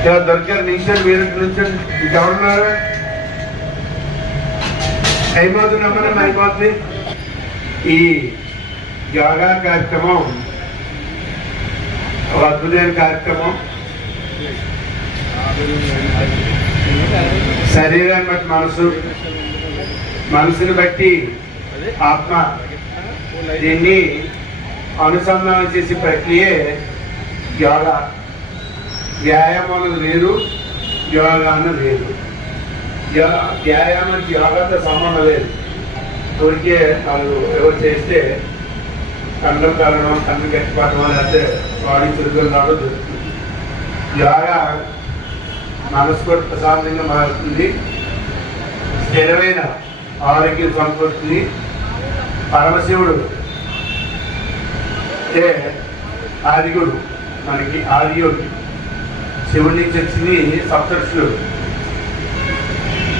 ఇలా దొరికారు నిమిషాలు వేరే నుంచి ఎవరున్నారు అయిపోతున్నప్పుడు అయిపోతుంది. ఈ యోగా కార్యక్రమం ఒక అద్భుతమైన కార్యక్రమం. శరీరాన్ని బట్టి మనసు, మనసుని బట్టి ఆత్మ, దీన్ని అనుసంధానం చేసే ప్రక్రియే యోగా. వ్యాయామం అన్నది వేరు, యోగా అన్నది వేరు. వ్యాయామానికి యోగాతో సంబంధం లేదు. ఊరికే వాళ్ళు ఎవరు చేస్తే కండం కలగడం, కన్ను గట్టిపడడం లేకపోతే బాడీ చురుకులు రావడం జరుగుతుంది. యోగా మనసు కూడా ప్రశాంతంగా మారుతుంది, స్థిరమైన ఆరోగ్యం సమకూరుతుంది. పరమశివుడు ఆదిగుడు, మనకి ఆదియోగి, శివుడి నుంచి వచ్చింది సప్తర్షులు.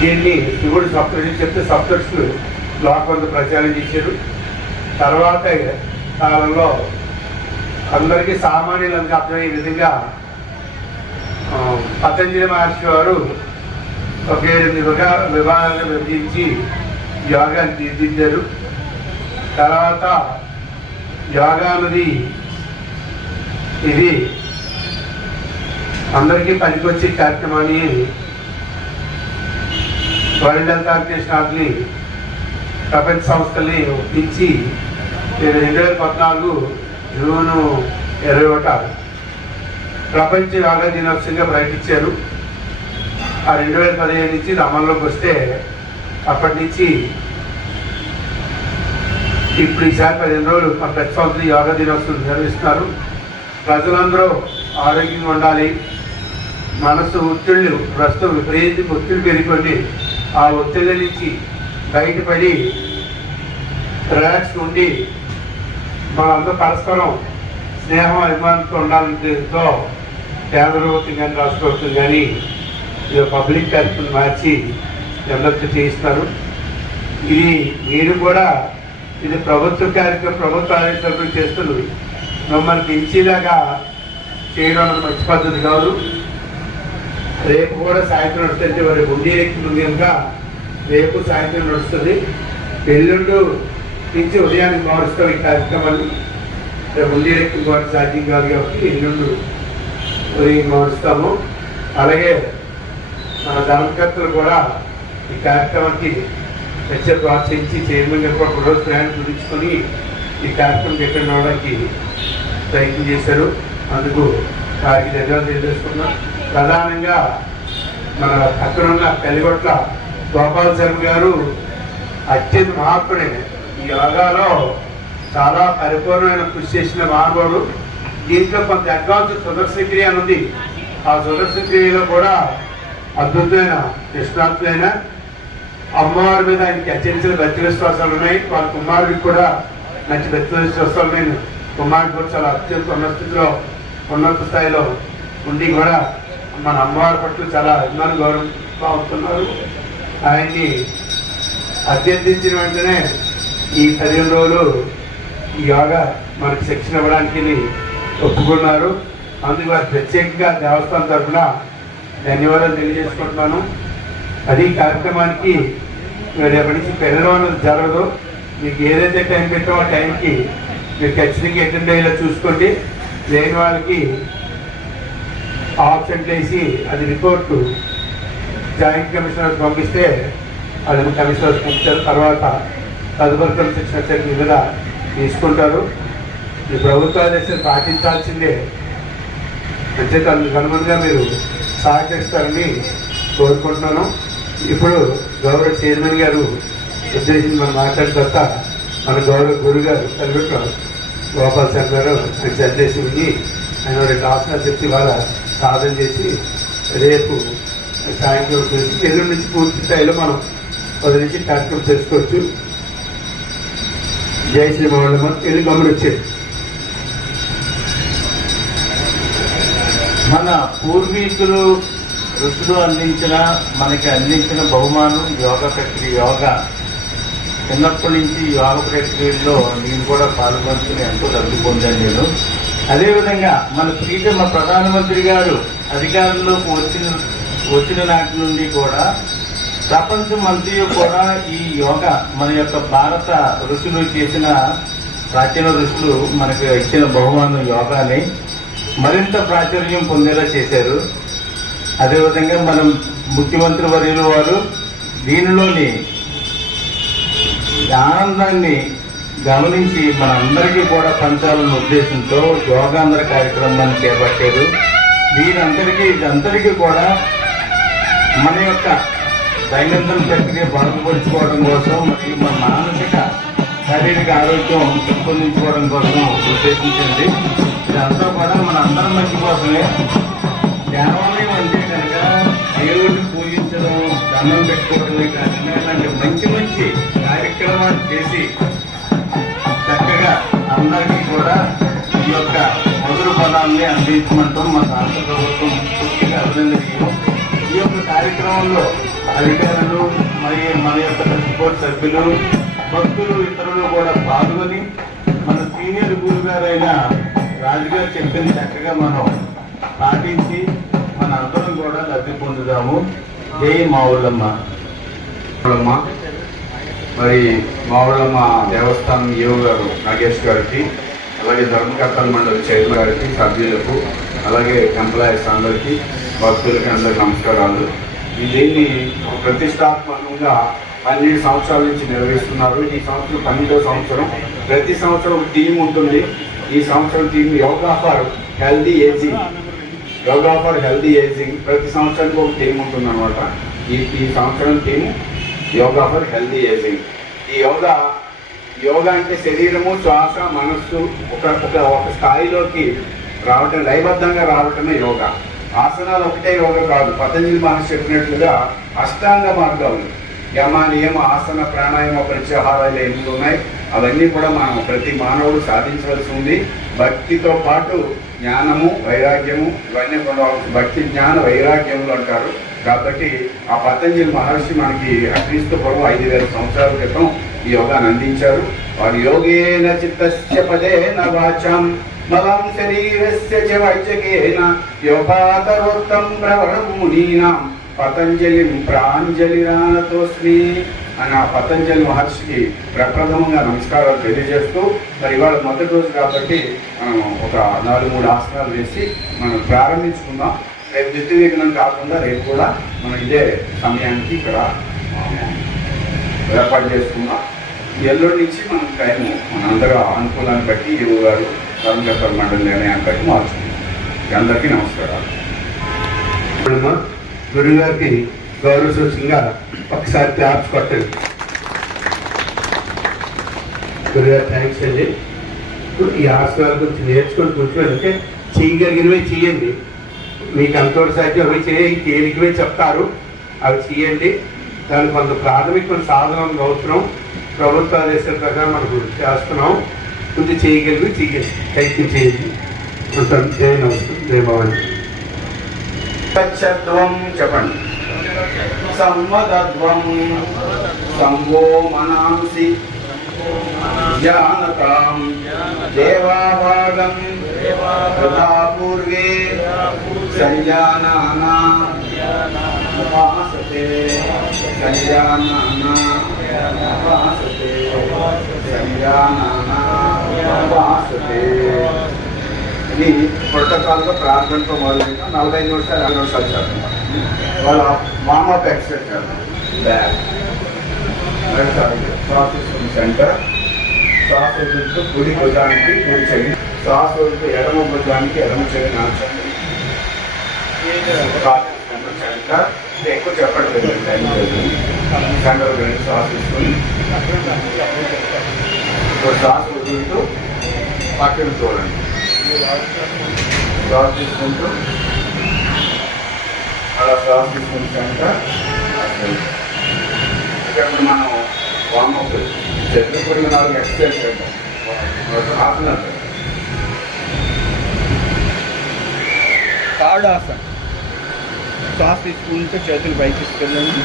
దీన్ని శివుడు సప్తర్షులు చెప్తే సప్తర్షులు లోకంతో ప్రచారం చేశారు. తర్వాత కాలంలో అందరికీ సామాన్యులంతా అర్థమయ్యే విధంగా పతంజలి మహర్షి వారు ఒక 8 విభాగాలను విభజించి యోగాన్ని తీర్చిదిద్దారు. తర్వాత యోగా అన్నది ఇది అందరికీ పనికొచ్చే కార్యక్రమాన్ని వరల్డ్ హెల్త్ ఆర్గనైజేషన్ ప్రపంచ సంస్థల్ని ఒప్పించి 2014 జూన్ 21 ప్రపంచ యోగా దినోత్సవంగా ప్రకటించారు. ఆ 2015 నుంచి ఇది అమల్లోకి వస్తే అప్పటి నుంచి ఇప్పుడు ఈసారి 15 రోజులు మన ప్రతి సంవత్సరం యోగా దినోత్సవం నిర్వహిస్తున్నారు. ప్రజలందరూ ఆరోగ్యంగా ఉండాలి. మనసు ఒత్తిళ్ళు, ప్రస్తుతం విపరీతంగా ఒత్తిడి పెరిగిపోయి ఆ ఒత్తిడి నుంచి బయటపడి రిలాక్స్ ఉండి మనందరూ పరస్పరం స్నేహం అభిమానంతో ఉండాలంతో కేంద్ర ప్రభుత్వం కానీ రాష్ట్ర ప్రభుత్వం కానీ ఇది పబ్లిక్ కార్యక్రమం మార్చి అందరితో చేయిస్తున్నారు. ఇది మీరు కూడా ఇది ప్రభుత్వ కార్యక్రమం, ప్రభుత్వ ఆదేశాలు చేస్తున్నారు. మమ్మల్ని పెంచేలాగా చేయడం మంచి పద్ధతి కాదు. రేపు కూడా సాయంత్రం నడుస్తుంటే వారి గుండీ ఎక్కింది కనుక రేపు సాయంత్రం నడుస్తుంది. ఎల్లుండు నుంచి ఉదయానికి మారుస్తాం ఈ కార్యక్రమాన్ని. రేపు గుండీ ఎక్కింది వాటి సాధ్యం కాదు కాబట్టి ఎల్లుండు ఉదయం మారుస్తాము. అలాగే మన ధర్మకర్తలు కూడా ఈ కార్యక్రమానికి చర్చ ప్రోత్సహించి చైర్మన్ గారు కూడా రోజు ప్రయాణం కుదించుకొని ఈ కార్యక్రమం ఎక్కడ రావడానికి ప్రయత్నం చేశారు. అందుకు వారికి ధన్యవాదాలు తెలియజేసుకున్నాం. ప్రధానంగా మన అక్కడున్న పెళ్లిగొట్ల గోపాల శర్మ గారు అత్యంత మహాత్ముడే. ఈ యోగాలో చాలా పరిపూర్ణమైన కృషి చేసిన మహానుభావుడు. దీంట్లో కొంత అడ్వాన్స్ సుదర్శన క్రియ అని ఉంది. ఆ సుదర్శన క్రియలో కూడా అద్భుతమైన నిష్ణాతులైన అమ్మవారి మీద ఆయనకి అత్యంత భక్తి విశ్వాసాలు ఉన్నాయి. వాళ్ళ కుమారుడికి కూడా మంచి భక్తి విశ్వాసాలు ఉన్నాయి. కుమారుడు కూడా చాలా అత్యంత ఉన్నత స్థాయిలో ఉండి కూడా మన అమ్మవారి పట్ల చాలా అభిమానం గౌరవంగా ఉంటున్నారు. ఆయన్ని అభ్యర్థించిన వెంటనే ఈ 15 రోజులు ఈ యోగా మనకి శిక్షణ ఇవ్వడానికి ఒప్పుకున్నారు. అందుకు వారు ప్రత్యేకంగా దేవస్థానం తరఫున ధన్యవాదాలు తెలియజేసుకుంటున్నాను. అది కార్యక్రమానికి రేపటి నుంచి పెరగడం అనేది జరగదు. మీకు ఏదైతే టైం పెట్టామో ఆ టైంకి మీరు ఖచ్చితంగా అటెండ్ అయ్యేలా చూసుకోండి. లేని వాళ్ళకి ఆప్షన్లు వేసి అది రిపోర్టు జాయింట్ కమిషనర్ పంపిస్తే అది కమిషనర్ పంపించారు. తర్వాత తదుపరి శిక్షణ చర్య మీద తీసుకుంటారు. ఈ ప్రభుత్వ ఆదేశాలు పాటించాల్సిందే. అంటే కనుమరుగా మీరు సహకరిస్తారని కోరుకుంటున్నాను. ఇప్పుడు గౌరవ చైర్మన్ గారు ఉద్దేశించి మనం మాట్లాడిన తర్వాత మన గౌరవ గురువు గారు కల్వెట్ల గోపాల్ శర్మ గారు ఆయన సందేశం ఉండి ఆయన 2 ఆసనాలు చెప్పి వాళ్ళ సాధన చేసి రేపు సాయంత్రం చేసి ఎల్లుండి నుంచి పూర్తి స్థాయిలో మనం 10 నుంచి కార్యక్రమం చేసుకోవచ్చు. జై శ్రీ మహోళ్ళ వెళ్ళి గమనించేది. మన పూర్వీకులు ఋషులు మనకి అందించిన బహుమానం యోగా ప్రక్రియ. యోగా చిన్నప్పటి నుంచి యోగ ప్రక్రియలో నేను కూడా పాల్గొంచుకుని ఎంతో లబ్ధి పొందాను. నేను అదేవిధంగా మన ప్రీతమ ప్రధానమంత్రి గారు అధికారంలోకి వచ్చిన నాటి నుండి కూడా ప్రపంచం అంతయు కూడా ఈ యోగా మన యొక్క భారత ఋషులు చేసిన ప్రాచీన ఋషులు మనకు ఇచ్చిన బహుమానం యోగాని మరింత ప్రాచుర్యం పొందేలా చేశారు. అదేవిధంగా మనం ముఖ్యమంత్రి వర్యులు వారు దీనిలోని ఆనందాన్ని గమనించి మనందరికీ కూడా పంచాలన్న ఉద్దేశంతో యోగాంధ్ర కార్యక్రమాన్ని చేపట్టారు. ఇదందరికీ కూడా మన యొక్క దైనందిన ప్రక్రియ బాగుపరుచుకోవడం కోసం మరియు మన మానసిక శారీరక ఆరోగ్యం పెంపొందించుకోవడం కోసం ఉద్దేశించింది. ఇదంతా కూడా మన అందరి మంచి కోసమే. దేవాలయం అంటే కనుక దేవుడిని పూజించడం, దండం పెట్టుకోవడమే కాకుండా ఇలాంటి మంచి మంచి కార్యక్రమాలు చేసి చక్కగా అందరికీ కూడా ఈ యొక్క మొదలు ఫలాన్ని అందించమంటాం మన రాష్ట్ర ప్రభుత్వం పూర్తిగా అభినందనీయం. ఈ యొక్క కార్యక్రమంలో అధికారులు మరియు మన యొక్క బోర్డు సభ్యులు, భక్తులు, ఇతరులు కూడా పాల్గొని మన సీనియర్ గురువు గారైన రాజుగారు చెప్పింది చక్కగా మనం పాటించి మన అందరం కూడా లబ్ధి పొందుదాము. జై మావుళ్ళమ్మ. మరి మావుళ్ళమ్మ దేవస్థానం ఏవో గారు నాగేష్ గారికి, అలాగే ధర్మకర్తల మండలి చైర్మన్ గారికి, సభ్యులకు, అలాగే ఎంప్లాయీస్ అందరికీ, భక్తులకి అందరికీ నమస్కారాలు. దీన్ని ప్రతిష్టాత్మకంగా 12 సంవత్సరాల నుంచి నిర్వహిస్తున్నారు. ఈ సంవత్సరం 12వ సంవత్సరం. ప్రతి సంవత్సరం ఒక థీమ్ ఉంటుంది. ఈ సంవత్సరం theme yoga for healthy ageing. Yoga for healthy ageing ప్రతి సంవత్సరానికి ఒక థీమ్ ఉంటుంది అనమాట. ఈ సంవత్సరం theme yoga for healthy ageing. ఈ యోగా అంటే శరీరము, శ్వాస, మనస్సు ఒక స్థాయిలోకి రావటం, లయబద్ధంగా రావటమే యోగా. ఆసనాలు ఒకటే యోగా కాదు. పతంజలి మహర్షి చెప్పినట్లుగా అష్టాంగ మార్గాలు, యమ, నియమ, ఆసన, ప్రాణాయామ, ప్రత్యాహారాలు 8 ఉన్నాయి. అవన్నీ కూడా మనం ప్రతి మానవుడు సాధించవలసి ఉంది. భక్తితో పాటు జ్ఞానము, వైరాగ్యము ఇవన్నీ కూడా భక్తి, జ్ఞాన, వైరాగ్యములు అంటారు. కాబట్టి ఆ పతంజలి మహర్షి మనకి క్రీస్తు పూర్వం 5000 సంవత్సరాల క్రితం ఈ యోగాన్ని అందించారు. వారు యోగేన చిత్తస్య పదేన వాచాం మలం శరీరస్య చ వైద్యకేన యోగాకరోత్తం ప్రవరమునీనాం పతంజలిం ప్రాంజలిరానతోస్మి అని ఆ పతంజలి మహర్షికి ప్రప్రథమంగా నమస్కారాలు తెలియజేస్తూ, మరి ఇవాళ మొదటి రోజు కాబట్టి మనం ఒక 4-3 ఆసనాలు వేసి మనం ప్రారంభించుకుందాం. రేపు దిత్యవిఘ్నం కాకుండా రేపు కూడా మనం ఇదే సమయానికి ఇక్కడ ఏర్పాటు చేసుకుందాం. ఎల్లుండి నుంచి మనం టైము మనందరూ అనుకూలాన్ని బట్టి ఈవో గారు, ధర్మకర్తల మండలి నిర్ణయాన్ని బట్టి మార్చుకుంటాం. అందరికీ నమస్కారాలు. గురువు గారికి గౌరవ సూచనగా ఒకసారి క్లాప్స్ కొట్టండి. గురుగారు థ్యాంక్స్ అండి. ఈ ఆసనాల గురించి నేర్చుకొని కూర్చోండి. చేయగలిగినవి చేయండి. మీకు అంతవరకు సాధ్యం అవి తేలికవే చెప్తారు, అవి చేయండి. దానికి కొంత ప్రాథమికమైన సాధనం అవసరం. ప్రభుత్వ ఆదేశాల ప్రకారం మనకు చేస్తున్నాం. కొంచెం చేయగలిగి చేయండి, ప్రయత్నం చేయండి. జయ నమస్కారం, జయ భవాని. చెప్పండి. సంవదధ్వం సంవో మనాంసి జానతాం దేవాభాగం తథా పూర్వే సంజానానా ఉపాసతే సంజానానా ఉపాసతే సంజానానా ఉపాసతే. ఇది ప్రోటోకాల్గా ప్రార్థనతో మొదలైన 45 నిమిషాలు 50 నిమిషాలు చేస్తాం. వాళ్ళ వార్మప్ ఎక్సర్సైజ్ చేస్తాం. బ్యాక్ సెంటర్, శ్వాస వదులుతూ కుడి భుజానికి కుడి చెయ్యి, శ్వాస వదులుతూ ఎడమ భుజానికి ఎడమ చెయ్యి నాచండి. సెంటర్ ఎక్కువ చెప్పట్లేదు, టైం లేదు. సెంటర్ గురించి శ్వాస తీసుకొని శ్వాస వదులుతూ పక్కన చూడండి. శ్వాస తీసుకుంటూ అలా శ్వాస తీసుకుని సెంటర్. ఇక్కడ మనం వామప్ చెట్లు పొడిగా 4 ఎక్సర్సైజ్ చేద్దాం. ఆసనాలు తాడాసన. శ్వాస తీసుకుంటూ చేతులు పైకి తీసుకెళ్ళండి.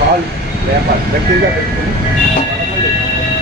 కాలు లేపాలి గట్టిగా పెట్టుకుని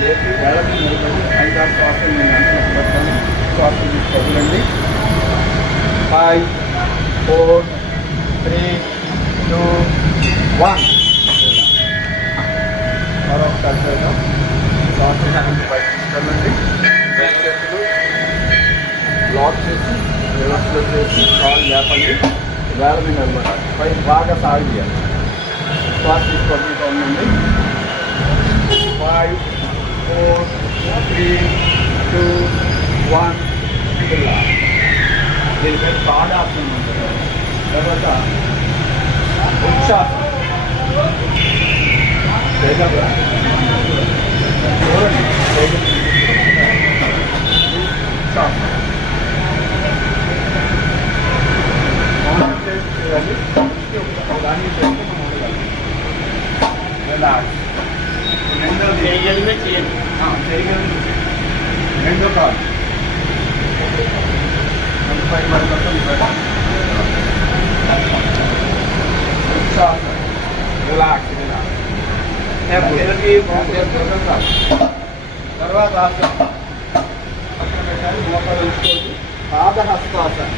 లేపి వెళ్ళని నిలబడి 5-6 శ్వాసలు నేను గంటలు పెట్టాలి. శ్వాసలు తీసుకోవాలండి. 5, 4, 3, 2, 1. మరొకసారి చేద్దాం. శ్వాసలు బయట తీసుకెళ్ళండి. చేతులు లాక్ చేసి రివర్స్లో చేసి కాలు లేపండి. వేళ మీద నిలబడాలి. పై బాగా సాగు చేయాలి. శ్వాస తీసుకోవడంతో ఉండండి. 5, 4, 3, 2, 1. దీని పేరు తాడాసనం ఉంటుంది. తర్వాత ఉచ్ఛాసనం చూడండి. ఉచ్ఛాసనం చేయాలి. దాన్ని చేస్తే మనం ఉండగలం. రిలాక్స్. రెండోది రెండో కాదు రిలాక్స్. తర్వాత పక్కన పెట్టాలి. మోకాలు ఉంచుకోండి. పాదహస్తాసన.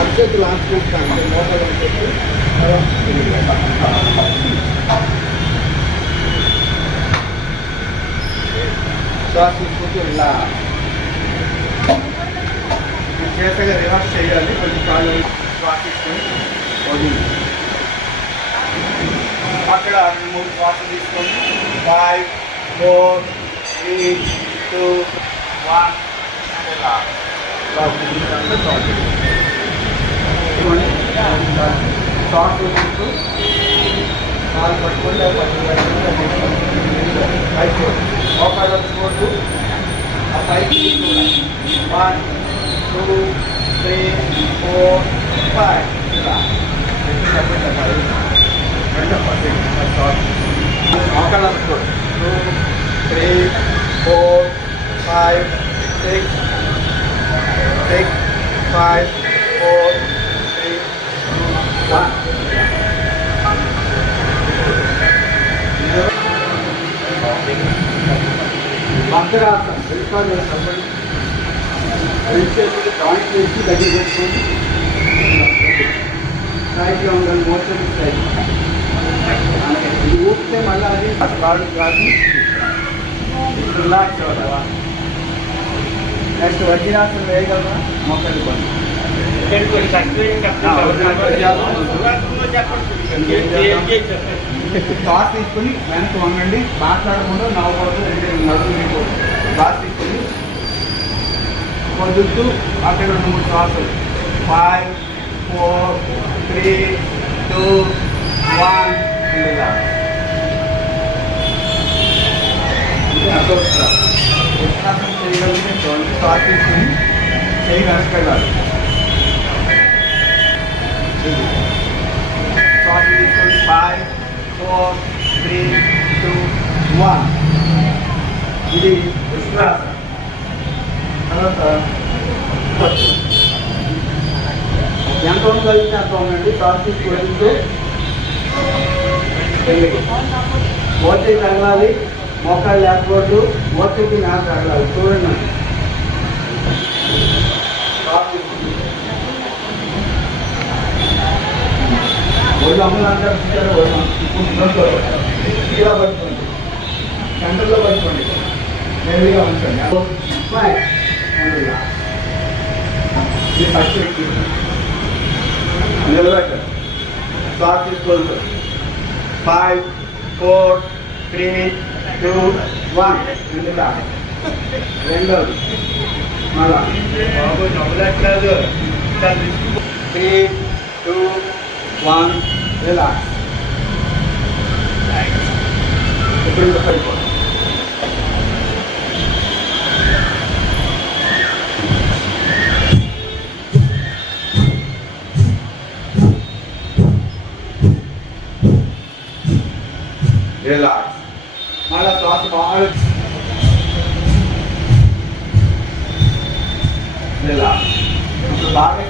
అర్చేతులు ఆచుకుంటాను. మోకాలు ఉంచుకోండి. శ్వాస తీసుకుంటూ ఇలా చేతగా రివర్స్ చేయాలి. కొంచెం కాళ్ళు శ్వాస తీసుకొని వదిలి అక్కడ 2-3 శ్వాసలు తీసుకోండి. 5, 4, 3, 2, 1. ఇలా షార్ట్ తీసుకుంటూ కాలు పట్టుకోండి. మోకాలు వచ్చుకోండి. ఆ పైకి 1, 2, 3, 4, 5. ఇలా మోకాలు వచ్చుకోండి. 2, 3, 4, 5, 6, 5, 4, 3, 2, 1. వక్రాసనం. రెండు చేతులు జాయింట్ చేసి దగ్గర పెట్టుకొని సైడ్గా ఉండాలి. మోషన్ సైడ్ ఇది ఊపితే మళ్ళీ అది కాదు కాదు. రిలాక్స్ అవ్వాలి. నెక్స్ట్ వజ్రాసనం వేయగలరా? మొక్కలు పని శ్వాస తీసుకుని వెనక్కి వంగండి. మాట్లాడకుండా నవ్వకూడదు. నడుము మీకు శ్వాస తీసుకుని పొద్దుతూ అక్కడ 2-3 శ్వాసలు. 5, 4, 3, 2, 1. ఉత్సాహం చేయగలిగితే శ్వాస తీసుకుని చేయి వెనక్కి వెళ్ళాలి. శ్వాస తీసుకొని 5, 4, 3, 2, 1. ఇది ఉష్ణాసనం. తర్వాత ఎంత కలిగితే అంత ఉండండి. శ్వాస తీసుకుంటూ మోచేయి తగలాలి. మోకాలు లేకపోవద్దు. మోచేకి నాకు తగలాలి. చూడండి. ఒళ్ళు అమ్మలు అంటారు. ఇలా పట్టుకోండి. సెంటర్లో పట్టుకోండి. నేరుగా ఉంచండి. ఇది ఫస్ట్ వ్యక్తి నిలబెట్టారు. శ్వాస తీసుకోండి. 5, 4, 3, 2, 1. రెండోది మళ్ళా 3, 2, 1. రిలాక్స్. ఇప్పుడు పడిపోండి. రిలాక్స్. మళ్ళా శ్వాస బాగా రిలాక్స్. ఇప్పుడు బాగా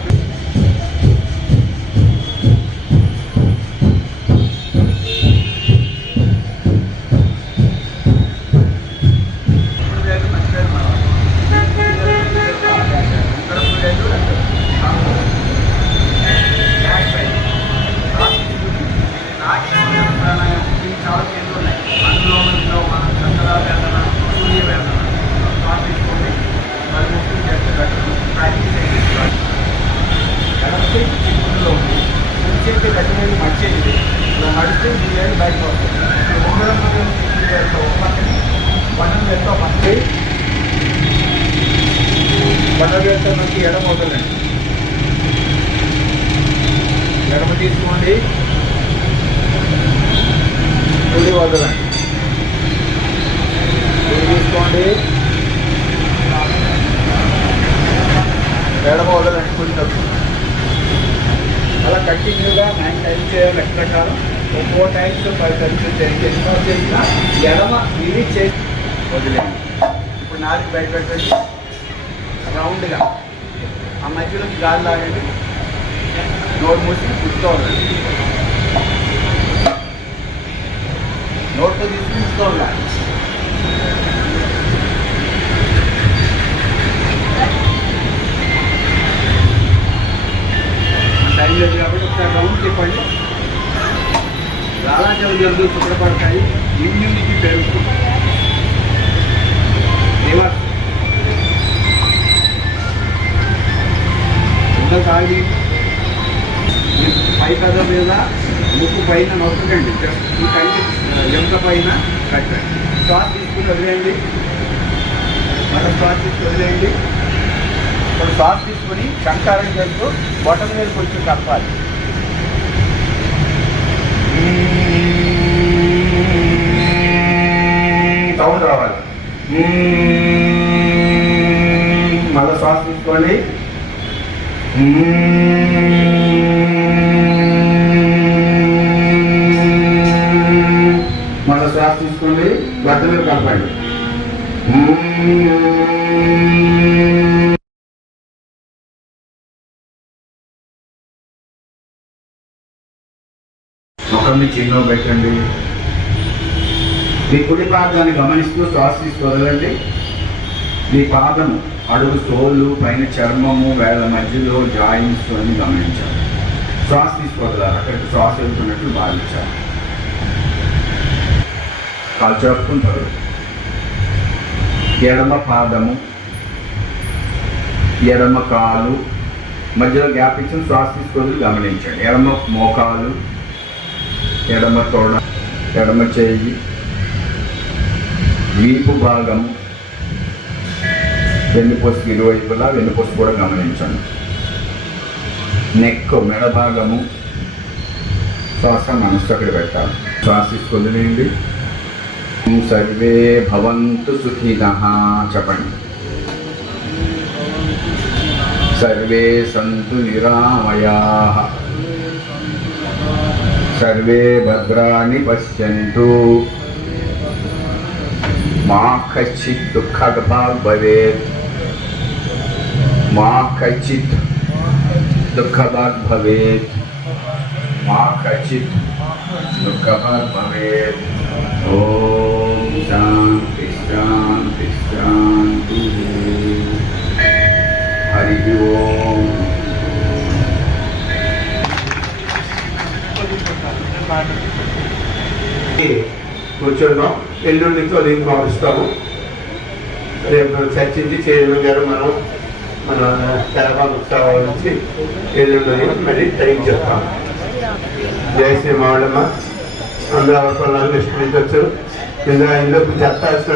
బట్టవేలుతో నొక్కి ఎడమ వదలండి. ఎడమ తీసుకోండి, కుడి వదలండి. కుడి తీసుకోండి, ఎడమ వదలండి, కుడి నొక్కి. అలా కంటిన్యూగా 9 టైమ్స్ చేయాలి. లెక్క ప్రకారం 4 టైమ్స్ 5 టైమ్స్ చేయండి. ఎన్నో చేసినా ఎడమ రిలీజ్ చేసి వదిలేండి. ఇప్పుడు నాలుగు బయట పెట్టండి, రౌండ్గా ఆ మధ్యలోకి గాలి లాగండి. నోట్ మూసి పుచ్చుకోవాలండి. నోట్తో తీసుకుని పుచ్చుకోవాలి. టైం లేదు కాబట్టి ఒకసారి రౌండ్ చెప్పండి. లాలాజల జంతువులు శుభ్రపడతాయి, ఇమ్యూనిటీ పెరుగుతుంది. రివర్స్ సాగి పై కథ మీద ముక్కు పైన నొక్కకండి. జస్ట్ ఈ కంటి ఎంత పైన కట్టండి. శ్వాస తీసుకుని వదిలేయండి, మళ్ళీ శ్వాస తీసుకుని వదిలేయండి. ఇప్పుడు శ్వాస తీసుకుని సంకారం చేస్తూ బొటం మీద కొంచెం కప్పాలి. సౌండ్ రావాలి. మళ్ళీ శ్వాస తీసుకోండి. మళ్ళీ శ్వాస తీసుకోండి, బట్ట మీద కలపండి. ముఖం చిన్న పెట్టండి. మీ కుడి పాదాన్ని గమనిస్తూ శ్వాస తీసుకోవాలండి. మీ పాదము అడుగు సోళ్ళు పైన చర్మము వేళ్ళ మధ్యలో జాయింట్స్ అని గమనించాలి. శ్వాస తీసుకోగలరు, అక్కడికి శ్వాస వెళ్తున్నట్లు భావించాలి. కాలు చెప్పుకుంటారు. ఎడమ పాదము ఎడమ కాలు మధ్యలో గ్యాప్ ఇచ్చిన శ్వాస తీసుకోవద్దు గమనించండి. ఎడమ మోకాలు, ఎడమ తొడ, ఎడమ చేయి, వీపు భాగము, వెన్నుపూస ఇరువైపులా వెన్నుపూస కూడా గమనించండి. నెక్ మెడ భాగము, శ్వాస మనస్సు అక్కడ పెట్టాలి. శ్వాస తీసుకొదిలేయండి. సర్వే భవంతు సుఖినః చెప్పండి. సర్వే సంతు నిరామయాః, సర్వే భద్రాణి పశ్యంతు, మా కచ్చిత్ దుఃఖభాగ్ భవేత్, మా కచ్చిత్ దుఃఖభాగ్ భవేత్, మా కచ్చిత్ దుఃఖభాగ్ భవేత్. ఓం శాంతి శాంతి శాంతి. హరి ఓం. కూర్చున్నాం. ఎల్లుండితో దీన్ని భావిస్తాము. రేపు చర్చించి చైర్మన్ గారు మన తెలంగాణ ఉత్సవాల నుంచి ఎల్లుండి మళ్ళీ టైం చెప్తాము. జయ శ్రీ మావళమ్మ. అందరూ అవసరాలు నిష్కరించవచ్చు. ఇందులో చెప్పాల్సిన